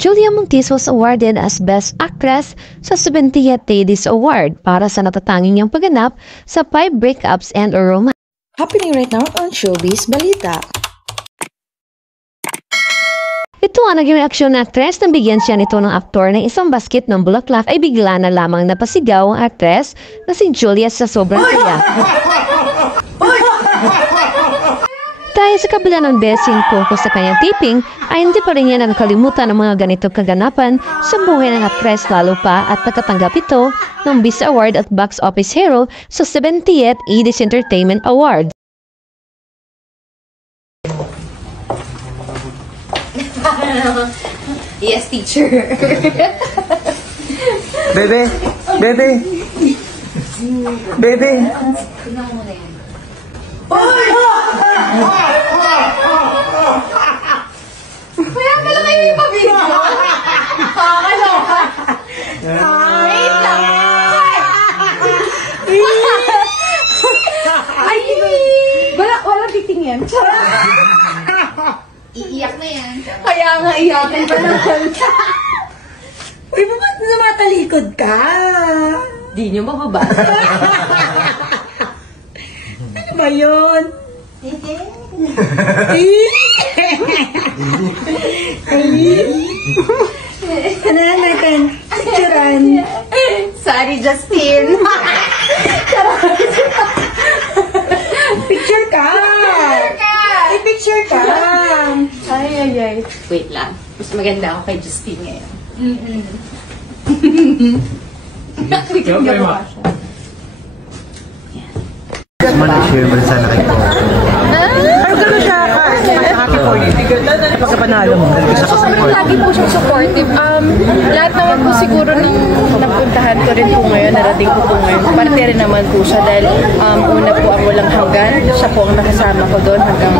Julia Montiz was awarded as Best Actress sa 70th Ladies Award para sa natatanging niyang pagganap sa 5 breakups and a romance. Happening right now on Showbiz Balita. Ito ang naging reaksyon ng actress nang bigyan siya nito ng aktor ng isang basket ng bulaklak ay bigla na lamang napasigaw ang actress na si Julia sa sobrang saya. Dahil sa kabila ng besing focus sa kanyang taping, ay hindi pa rin niya nakalimutan ang mga ganitong kaganapan sa buhay ng actress lalo pa at nakatanggap ito ng BIS Award at Box Office Hero sa 70th Edis Entertainment Award. Yes, teacher. Bebe! Bebe! Bebe! Kaya pala kayo yung pabigyo. Kakaloka. Wait lang. Ay, walang titingin. Iiyak na yan. Kaya nga iyakin pa naman. Uy, ba't namatalikod ka? Di nyo mababasa. Ano ba yun? Ano natin? Picturean. Sorry, Justin. Picture ka! Ay, picture ka! Ay. Wait lang. Mas maganda ako kay Justin ngayon. Share mo rin sana kayo. Ay, gano'n siya ka. Happy for you. Pagkapanalo mo. Lagi po siyang supportive. Lahat naman po siguro nung napuntahan ko rin po ngayon, narating ko po ngayon. Parte rin naman po siya dahil una po ang walang hanggan. Siya po ang nakasama ko doon hanggang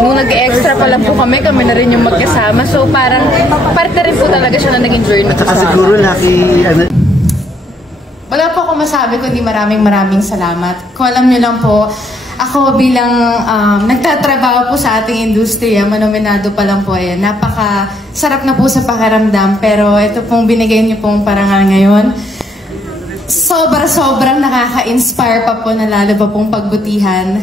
nung nag-extra pa lang po kami na rin yung magkasama. So parang parte rin po talaga siya na naging journey ko sa Siguro laki... Wala po ako masabi kundi maraming salamat. Kung alam niyo lang po, ako bilang nagtatrabaho po sa ating industriya, manomenado pa lang po eh. Napaka-sarap na po sa pakiramdam, pero ito pong binigay niyo pong parangal ngayon. Sobrang nakaka-inspire pa po na lalo pa pong pagbutihan.